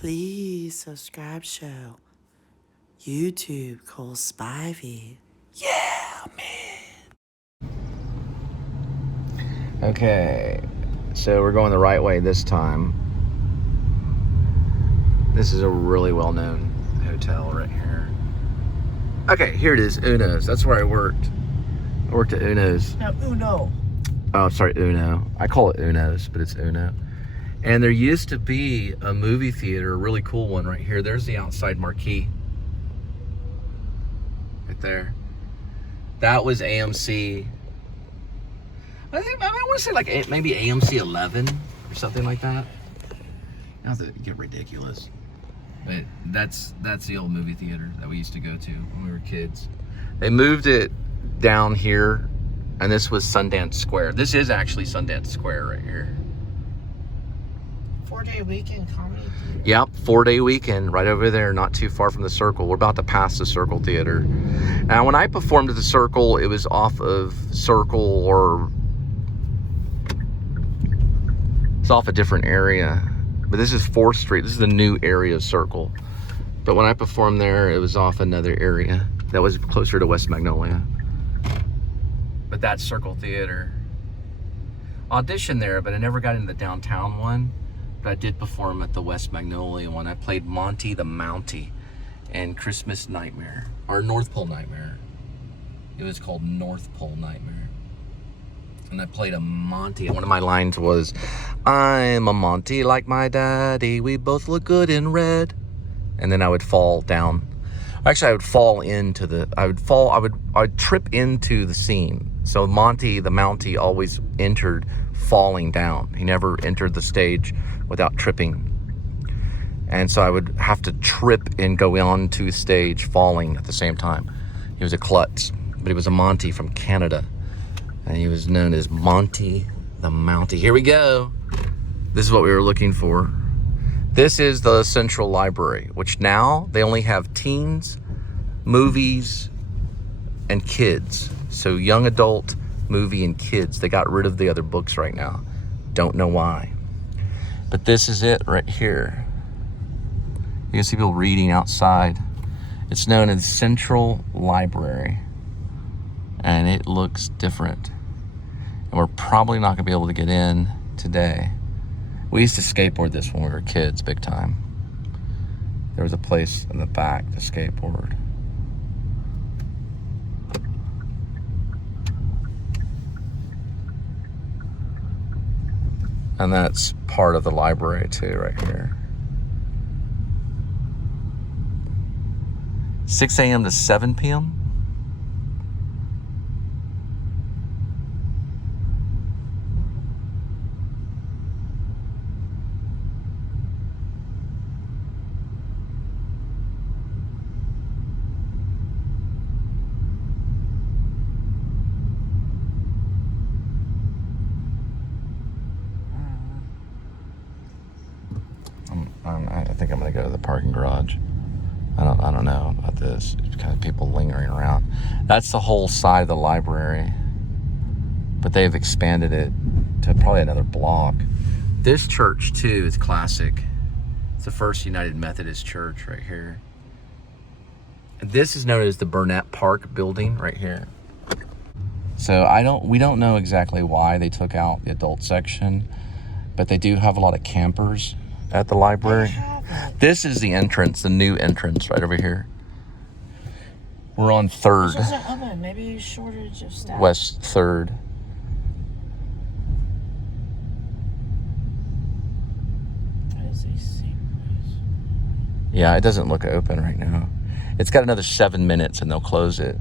Please subscribe show. YouTube Cole Spivey. Yeah, man. Okay, so we're going the right way this time. This is a really well-known hotel right here. Okay, here it is, Uno's. That's where I worked. I worked at Uno's. No, Uno. Oh, sorry, Uno. I call it Uno's, but it's Uno. And there used to be a movie theater, a really cool one right here. There's the outside marquee. Right there. That was AMC. I want to say like maybe AMC 11 or something like that. Now that get ridiculous. But that's the old movie theater that we used to go to when we were kids. They moved it down here, and this was Sundance Square. This is actually Sundance Square right here. 4-day weekend comedy theater. Yep, 4-day weekend right over there, not too far from the Circle. We're about to pass the Circle Theater. Now, when I performed at the Circle, it was off of Circle, or it's off a different area. But this is 4th Street. This is the new area of Circle. But when I performed there, it was off another area that was closer to West Magnolia. But that's Circle Theater. Auditioned there, but I never got into the downtown one. But I did perform at the West Magnolia one. I played Monty the Mountie in Christmas Nightmare, or North Pole Nightmare. It was called North Pole Nightmare. And I played a Monty. And one of my lines was, "I'm a Monty like my daddy. We both look good in red." And then I would fall down. Actually, I would fall into the, I would trip into the scene. So Monty the Mountie always entered falling down. He never entered the stage without tripping. And so I would have to trip and go on to stage falling at the same time. He was a klutz, but he was a Monty from Canada. And he was known as Monty the Mountie. Here we go. This is what we were looking for. This is the Central Library, which now they only have teens, movies, and kids. So young adult, movie, and kids. They got rid of the other books right now. Don't know why. But this is it right here. You can see people reading outside. It's known as Central Library. And it looks different. And we're probably not gonna be able to get in today. We used to skateboard this when we were kids, big time. There was a place in the back to skateboard. And that's part of the library too, right here. 6 a.m. to 7 p.m. I think I'm gonna go to the parking garage. I don't know about this. It's kind of people lingering around. That's the whole side of the library, but they've expanded it to probably another block. This church too is classic. It's the First United Methodist Church right here. This is known as the Burnett Park building right here. So we don't know exactly why they took out the adult section, but they do have a lot of campers at the library. This is the entrance, the new entrance right over here. We're on 3rd. This isn't open. Maybe shortage of staff. West 3rd. Yeah, it doesn't look open right now. It's got another 7 minutes and they'll close it.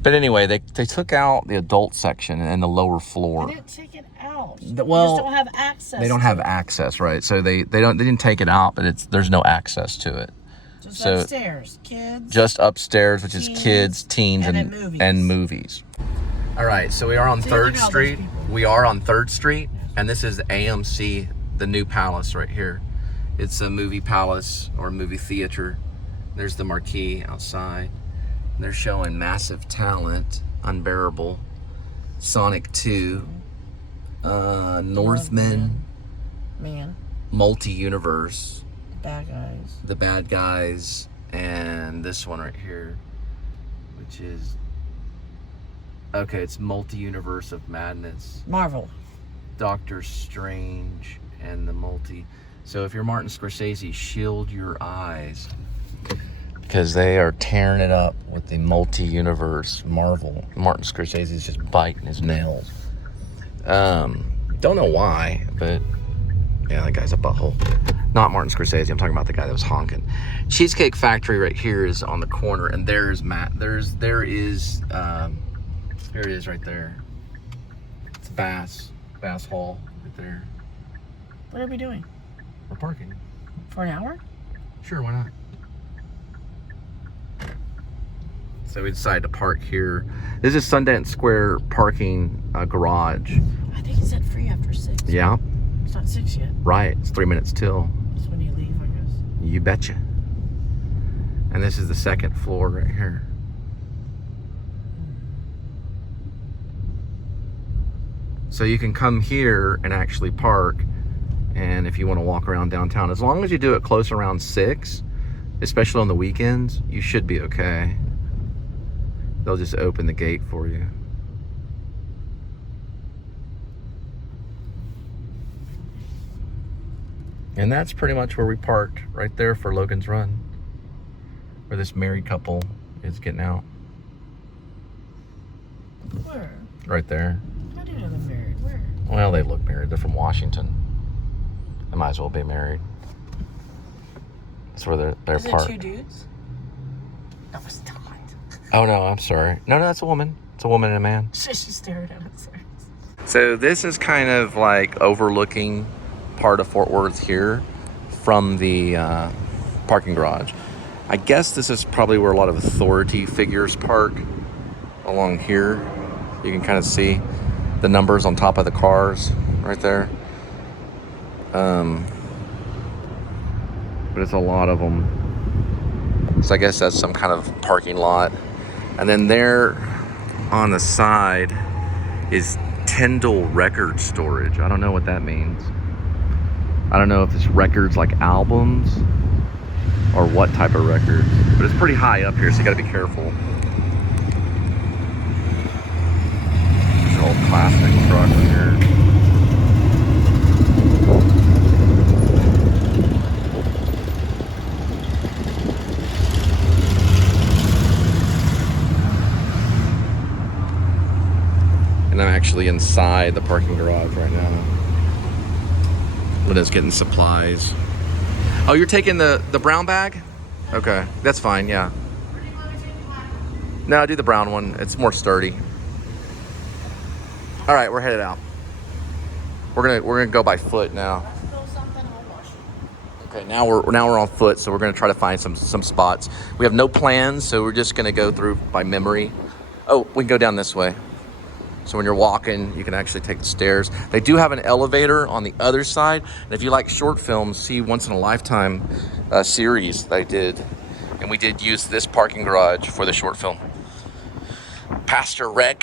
But anyway, they took out the adult section and the lower floor. They didn't take it out. Well, they just don't have access. They don't have access, right? So they didn't take it out, but there's no access to it. Just upstairs, kids. Just upstairs, which is kids, teens, and movies. All right, so we are on 3rd Street. We are on 3rd Street, and this is AMC, the new palace right here. It's a movie palace or movie theater. There's the marquee outside. They're showing Massive Talent, Unbearable, Sonic 2, Northman, multi-universe. Bad guys. The bad guys, and this one right here, which is okay. It's multi-universe of madness. Marvel. Doctor Strange and the multi. So if you're Martin Scorsese, shield your eyes because they are tearing it up with the multi-universe Marvel. Martin Scorsese's just biting his nails. Don't know why, but yeah, that guy's a butthole. Not Martin Scorsese. I'm talking about the guy that was honking. Cheesecake Factory right here is on the corner, and there's here it is right there. It's Bass Hall right there. What are we doing? We're parking. For an hour? Sure, why not? So we decided to park here. This is Sundance Square parking garage. I think it said free after 6. Yeah. It's not 6 yet. Right. It's 3 minutes till. It's when you leave, I guess. You betcha. And this is the second floor right here. So you can come here and actually park, and if you want to walk around downtown, as long as you do it close around 6, especially on the weekends, you should be okay. They'll just open the gate for you. And that's pretty much where we parked, right there for Logan's Run, where this married couple is getting out. Where? Right there. I didn't know they're married. Where? Well, they look married. They're from Washington. They might as well be married. That's where they're Is parked. it 2 dudes? No, it's not. Oh, no, I'm sorry. No, that's a woman. It's a woman and a man. She stared at us. So this is kind of like overlooking part of Fort Worth here from the parking garage. I guess this is probably where a lot of authority figures park along here. You can kind of see the numbers on top of the cars right there. But it's a lot of them. So I guess that's some kind of parking lot. And then there on the side is Tyndall Record Storage. I don't know what that means. I don't know if it's records like albums or what type of records. But it's pretty high up here, so you gotta be careful. There's an old plastic truck here. And I'm actually inside the parking garage right now. Linda's getting supplies. Oh, you're taking the brown bag? Okay, that's fine, yeah. No, do the brown one. It's more sturdy. All right, we're headed out. We're gonna go by foot now. Okay, now we're on foot, so we're gonna try to find some spots. We have no plans, so we're just gonna go through by memory. Oh, we can go down this way. So when you're walking, you can actually take the stairs. They do have an elevator on the other side. And if you like short films, see Once in a Lifetime series that I did. And we did use this parking garage for the short film. Pastor Rec.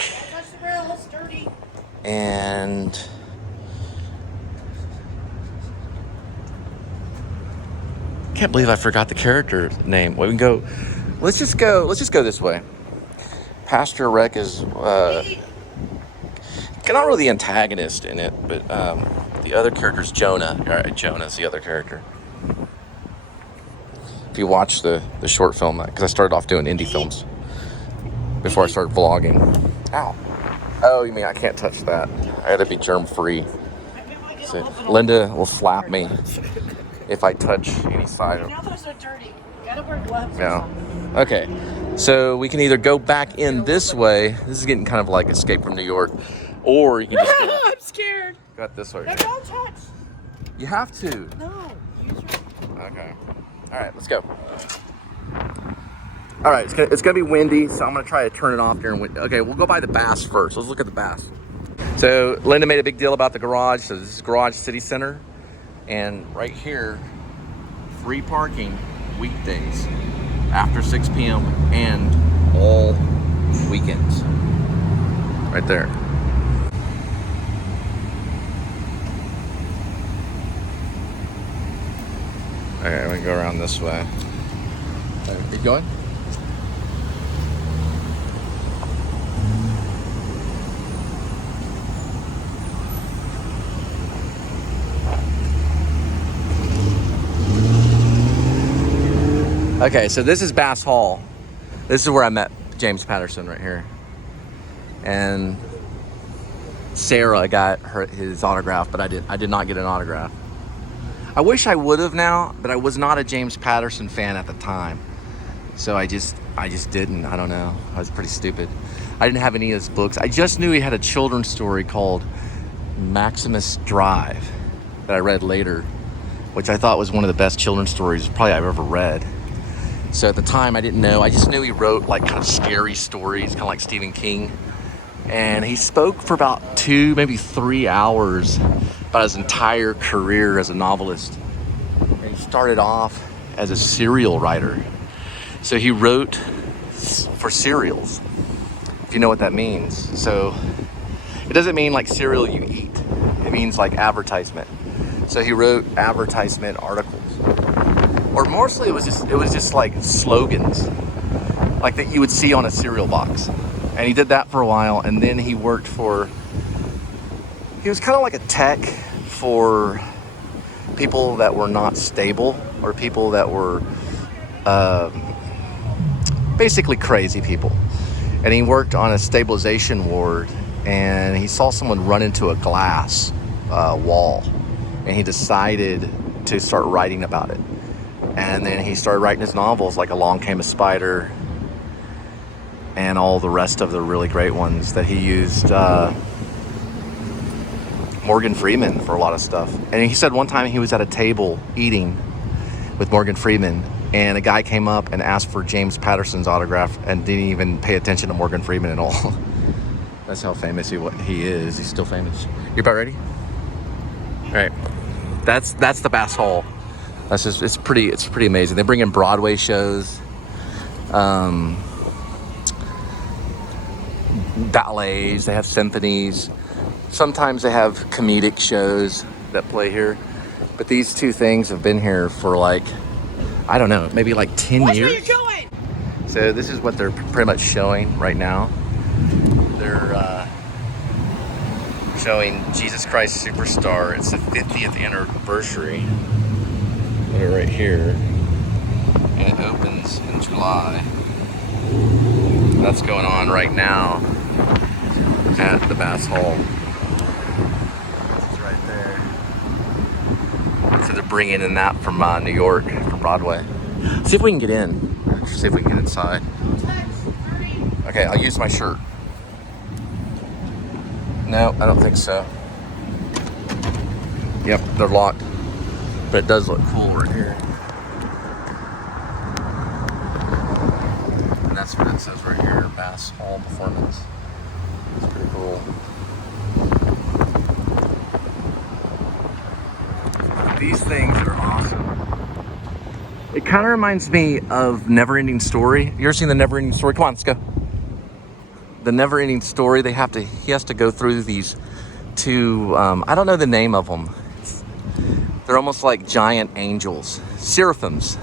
And can't believe I forgot the character name. We can go, let's just go this way. Pastor Rec is not really the antagonist in it, but the other character is Jonah. All right, Jonah's the other character. If you watch the short film, because I started off doing indie films before I started vlogging. Ow. Oh, you mean I can't touch that? I gotta be germ-free. So Linda will slap me if I touch any side of. Now those are dirty. You gotta wear gloves. No. Okay. So we can either go back in this way. This is getting kind of like Escape from New York. Or you can just go. I'm scared. Got this way. No, don't touch. You have to. No. Use your... Okay. All right, let's go. All right, it's gonna be windy, so I'm gonna try to turn it off during wind. Okay, we'll go by the bass first. Let's look at the bass. So Linda made a big deal about the garage. So this is Garage City Center, and right here, free parking weekdays after 6 p.m. and all weekends. Right there. Okay, I'm gonna go around this way. Keep going. Okay, so this is Bass Hall. This is where I met James Patterson right here. And Sarah got his autograph, but I did not get an autograph. I wish I would have now, but I was not a James Patterson fan at the time. So I just didn't. I don't know. I was pretty stupid. I didn't have any of his books. I just knew he had a children's story called Maximus Drive that I read later, which I thought was one of the best children's stories probably I've ever read. So at the time I didn't know. I just knew he wrote like kind of scary stories, kind of like Stephen King. And he spoke for about 2, maybe 3 hours about his entire career as a novelist. And he started off as a serial writer. So he wrote for serials, if you know what that means. So it doesn't mean like cereal you eat. It means like advertisement. So he wrote advertisement articles. Or mostly it was just like slogans, like that you would see on a cereal box. And he did that for a while, and then he worked for, he was kind of like a tech for people that were not stable, or people that were basically crazy people. And he worked on a stabilization ward, and he saw someone run into a glass wall, and he decided to start writing about it. And then he started writing his novels, like Along Came a Spider, and all the rest of the really great ones that he used Morgan Freeman for a lot of stuff. And he said one time he was at a table eating with Morgan Freeman, and a guy came up and asked for James Patterson's autograph and didn't even pay attention to Morgan Freeman at all. That's how famous he is. He's still famous. You about ready? All right. That's the Bass Hall. That's just, it's pretty amazing. They bring in Broadway shows, ballets, they have symphonies. Sometimes they have comedic shows that play here. But these two things have been here for like, I don't know, maybe like 10 years. Watch where you're going! So this is what they're pretty much showing right now. They're showing Jesus Christ Superstar. It's the 50th anniversary. They're right here. And it opens in July. That's going on right now at the Bass Hall. This is right there. So they're bringing in that from New York, from Broadway. See if we can get in. See if we can get inside. Okay, I'll use my shirt. No, I don't think so. Yep, they're locked. But it does look cool right here. And that's what it says right here, Bass Hall Performance. It's pretty cool. These things are awesome. It kind of reminds me of Never Ending Story. You ever seen the Never Ending Story? Come on, let's go. The Never Ending Story, he has to go through these two, I don't know the name of them. They're almost like giant angels. Seraphims.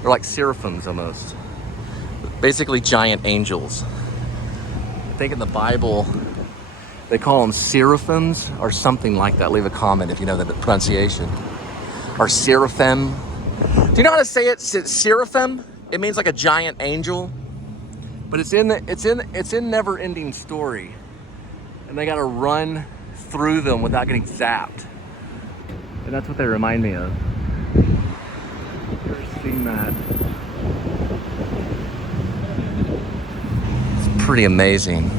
They're like seraphims almost. Basically giant angels. I think in the Bible, they call them seraphims or something like that. Leave a comment if you know the pronunciation. Or seraphim. Do you know how to say it? Seraphim? It means like a giant angel. But it's in Never Ending Story. And they gotta run through them without getting zapped. And that's what they remind me of. I've never seen that. It's pretty amazing.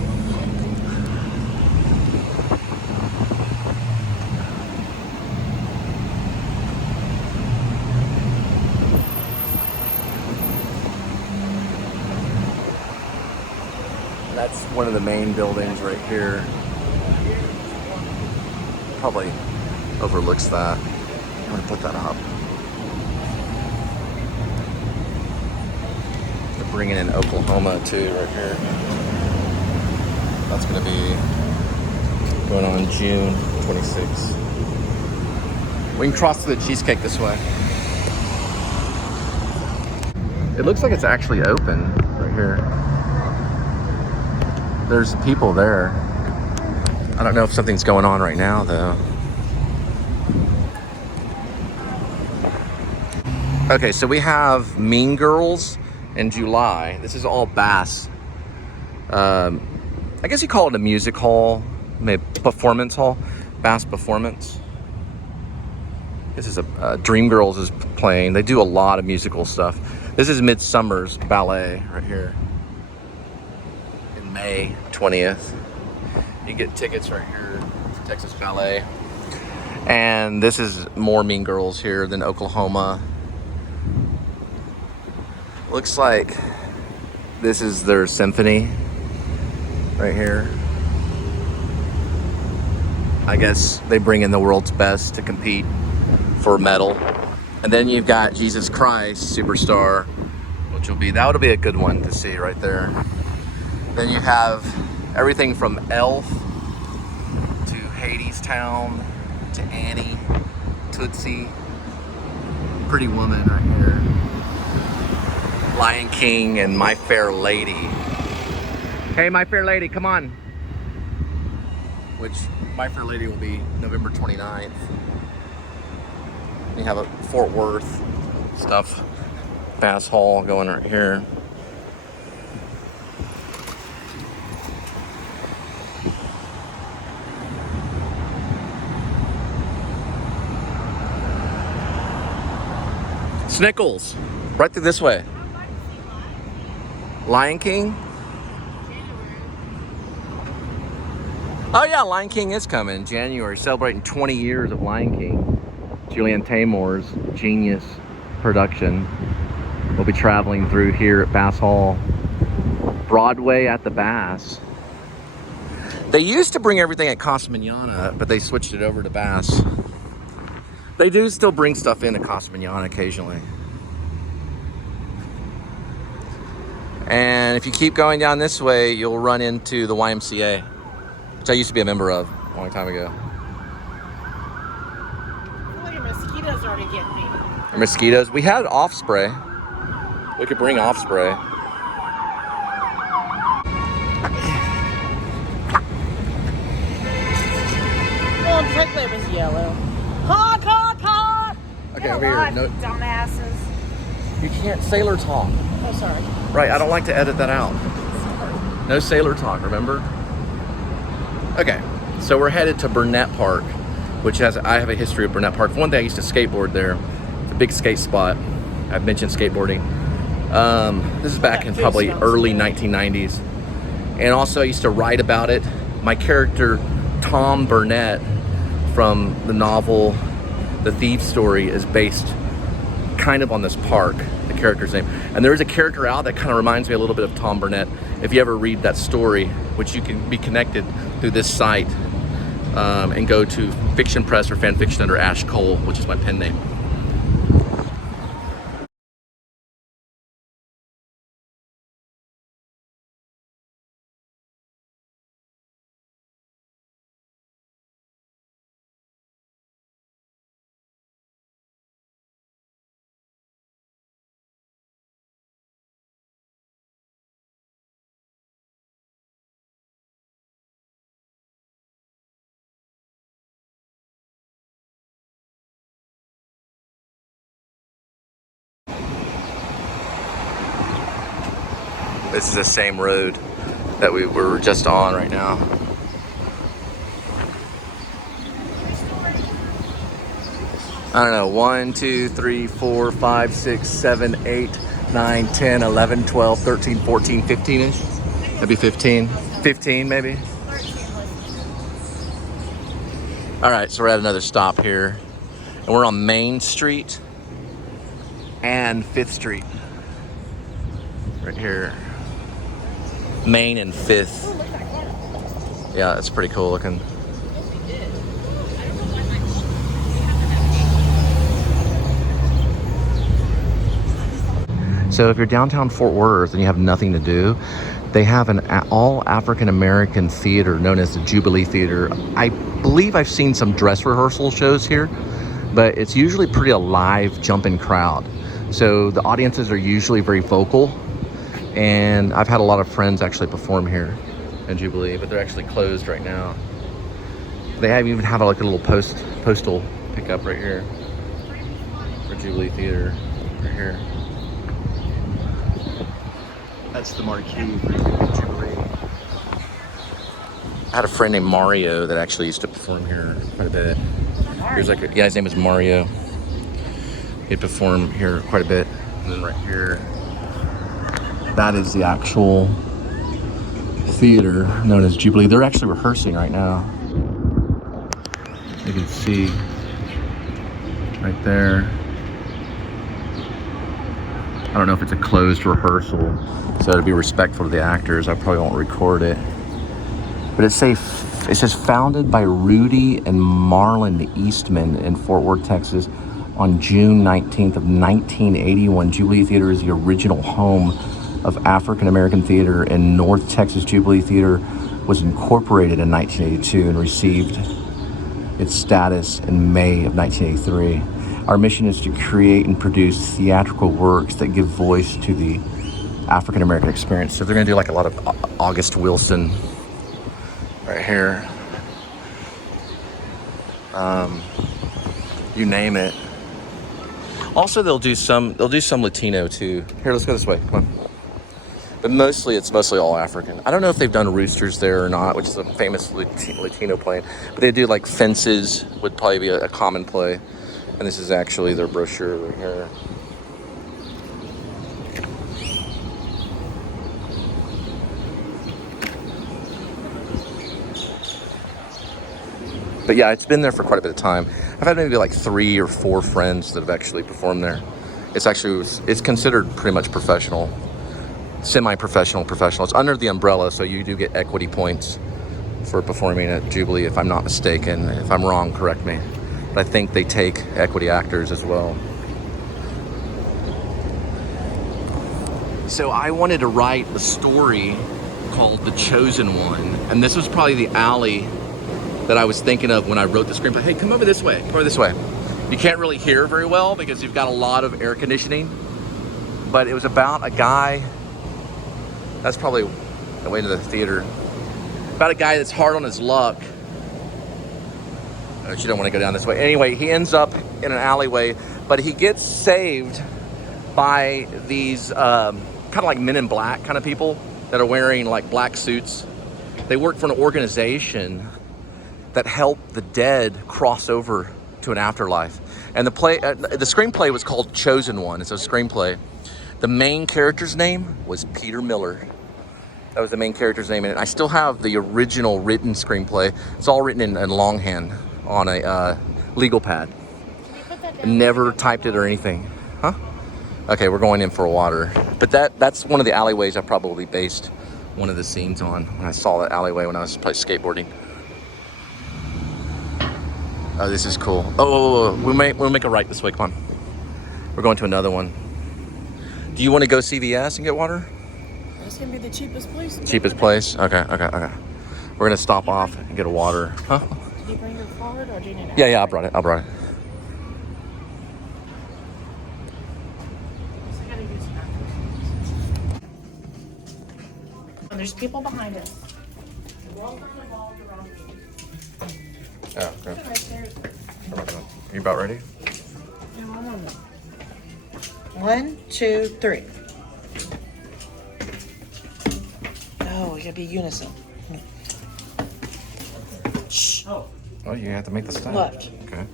That's one of the main buildings right here. Probably overlooks that. I'm gonna put that up. They're bringing in Oklahoma too right here. That's gonna be going on June 26th. We can cross to the cheesecake this way. It looks like it's actually open right here. There's people there. I don't know if something's going on right now though. Okay, so we have Mean Girls in July. This is all Bass. I guess you call it a music hall, maybe performance hall. Bass Performance. This is a Dreamgirls is playing. They do a lot of musical stuff. This is Midsummer's Ballet right here in May 20th. You get tickets right here for Texas Ballet. And this is more Mean Girls here than Oklahoma. Looks like this is their symphony right here. I guess they bring in the world's best to compete for medal. And then you've got Jesus Christ Superstar, which will be a good one to see right there. Then you have everything from Elf to Hadestown to Annie, Tootsie, Pretty Woman right here, Lion King, and My Fair Lady. Hey, My Fair Lady, come on. Which My Fair Lady will be November 29th. You have a Fort Worth stuff, Bass Hall going right here. Snickles, right through this way. Lion King? Oh yeah, Lion King is coming in January, celebrating 20 years of Lion King. Julianne Taymor's genius production will be traveling through here at Bass Hall. Broadway at the Bass. They used to bring everything at Casa Manana, but they switched it over to Bass. They do still bring stuff into Casa Manana occasionally. And if you keep going down this way, you'll run into the YMCA, which I used to be a member of a long time ago. Look at mosquitoes already getting me. Mosquitoes. We had off spray. We could bring off spray. Oh, the red label's yellow. Honk, honk, honk! Okay, Get over here. alive, No, dumbasses. you can't sailor talk. Oh, sorry. Right, I don't like to edit that out. Sorry. No sailor talk, remember? Okay, so we're headed to Burnett Park, which I have a history of Burnett Park. For one day, I used to skateboard there. It's a big skate spot. I've mentioned skateboarding. This is back in probably early 1990s. And also I used to write about it. My character, Tom Burnett, from the novel The Thief's Story, is based kind of on this park, the character's name. And there is a character out that kind of reminds me a little bit of Tom Burnett. If you ever read that story, which you can be connected through this site, and go to Fiction Press or Fan Fiction under Ash Cole, which is my pen name. This is the same road that we were just on right now. I don't know, 1, 2, 3, 4, 5, 6, 7, 8, 9, 10, 11, 12, 13, 14, 15-ish. Maybe 15. 15 maybe. All right, so we're at another stop here. And we're on Main Street and 5th Street. Right here. Main and 5th. Yeah, that's pretty cool looking. So if you're downtown Fort Worth and you have nothing to do, they have an all African American theater known as the Jubilee Theater. I believe I've seen some dress rehearsal shows here, but it's usually pretty alive, jumping crowd. So the audiences are usually very vocal, and I've had a lot of friends actually perform here in Jubilee, but they're actually closed right now. They even have like a little postal pickup right here for Jubilee Theater, right here. That's the marquee for Jubilee. I had a friend named Mario that actually used to perform here quite a bit. Here's like yeah, his name is Mario. He'd perform here quite a bit. And then right here, that is the actual theater known as Jubilee. They're actually rehearsing right now. You can see right there. I don't know if it's a closed rehearsal, so to be respectful to the actors, I probably won't record it. But it says founded by Rudy and Marlon Eastman in Fort Worth, Texas, on June 19th of 1981. Jubilee Theater is the original home of African American theater, and North Texas Jubilee Theater was incorporated in 1982 and received its status in May of 1983. Our mission is to create and produce theatrical works that give voice to the African American experience. So they're gonna do like a lot of August Wilson right here. You name it. Also, they'll do some Latino too. Here, let's go this way. Come on. But it's mostly all African. I don't know if they've done Roosters there or not, which is a famous Latino play. But they do like Fences would probably be a common play. And this is actually their brochure right here. But yeah, it's been there for quite a bit of time. I've had maybe like 3 or 4 friends that have actually performed there. It's considered pretty much professional, semi-professional, professional. It's under the umbrella, so you do get equity points for performing at Jubilee, if I'm not mistaken. If I'm wrong, correct me. But I think they take equity actors as well. So I wanted to write a story called The Chosen One, and this was probably the alley that I was thinking of when I wrote the screenplay. Hey, come over this way, come over this way. You can't really hear very well because you've got a lot of air conditioning, but it was about a guy, that's probably the way to the theater, about a guy that's hard on his luck. You don't want to go down this way. Anyway, he ends up in an alleyway, but he gets saved by these kind of like Men in Black kind of people that are wearing like black suits. They work for an organization that help the dead cross over to an afterlife. And the screenplay was called Chosen One. It's a screenplay. The main character's name was Peter Miller. That was the main character's name in it. I still have the original written screenplay. It's all written in longhand on a legal pad. Never typed it or anything. Huh? Okay, we're going in for a water. But that's one of the alleyways I probably based one of the scenes on when I saw that alleyway when I was skateboarding. Oh, this is cool. Oh, we'll make a right this way. Come on. We're going to another one. Do you want to go CVS and get water? It's gonna be the cheapest place. Cheapest place? Okay. We're gonna stop off and get a water. Huh? Did you bring your card or do you need it? Yeah, I brought it. There's people behind us. Oh, okay. You about ready? Yeah, 1, 2, 3. Oh, you gotta be unison. Shh. Oh, you have to make the step. Left. Okay.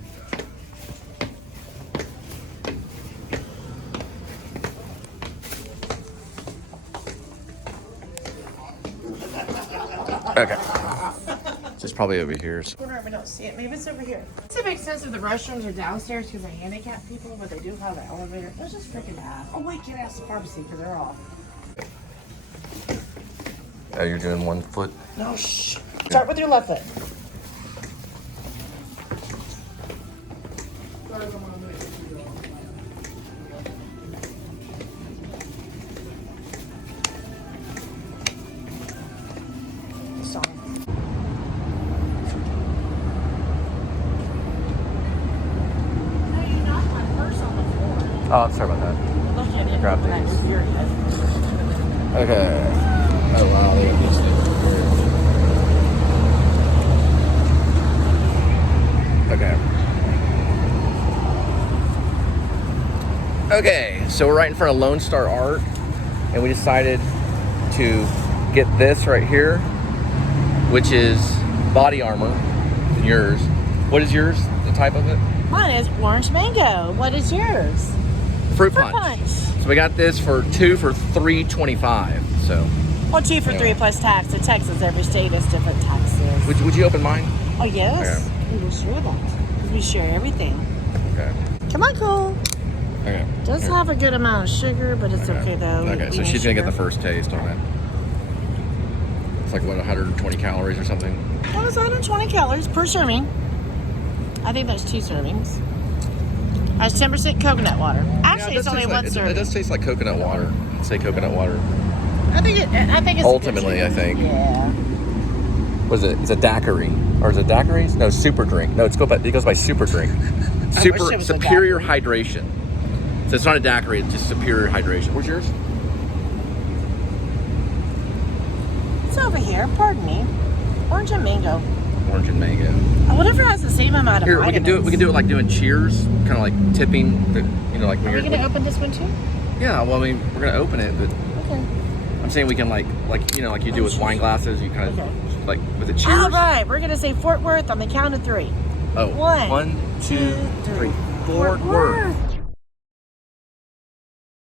Okay. It's probably over here. So. Corner, we don't see it. Maybe it's over here. Does it make sense if the restrooms are downstairs because they're handicapped people, but they do have an elevator? Let's just freaking ask. Oh, wait, can't ask the pharmacy because they're off. Oh, you're doing 1 foot? No, shh. Start with your left foot. Oh, I'm sorry about that. Look at it. Grab That's these. furious. Okay. Oh wow, they got these things here. Okay. Okay, so we're right in front of Lone Star Art, and we decided to get this right here, which is body armor. And yours. What is yours? The type of it? Mine is orange mango. What is yours? Fruit punch. So we got this for $2 for $3.25. So. Well, 2 for Anyway. $3 plus tax. In Texas, every state has different taxes. Would you open mine? Oh yes, we will share that because we share everything. Okay. Come on, Cole. Okay. Does Here. have a good amount of sugar, but it's okay though. Okay, so Eating she's gonna get the sugar. first taste on it. It's like what, 120 calories or something? Well, it's 120 calories per serving. I think that's 2 servings. That's 10% coconut water. Actually, Yeah, it it's does only taste one like, serving. It does taste like coconut water. I'd say coconut water. I think it's Ultimately, I think. Yeah. What is it? It's a daiquiri. Or is it daiquiris? No, super drink. No, it goes by super drink. wish Super it was a superior hydration. So it's not a daiquiri, it's just superior hydration. Where's yours? It's over here. Pardon me. Orange and mango. Orange and mango. I wonder if it has the same amount of Here, we can do it. We can do it like doing cheers, kind of like tipping. Like when Are we you're. going to open this one too? Yeah, well, I mean, we're gonna open it, but Okay. I'm saying we can like you do with wine glasses. You kind of like with the cheers. All right. We're going to say Fort Worth on the count of 3. Oh, 1, 1, 2, 3. Fort Worth. Worth.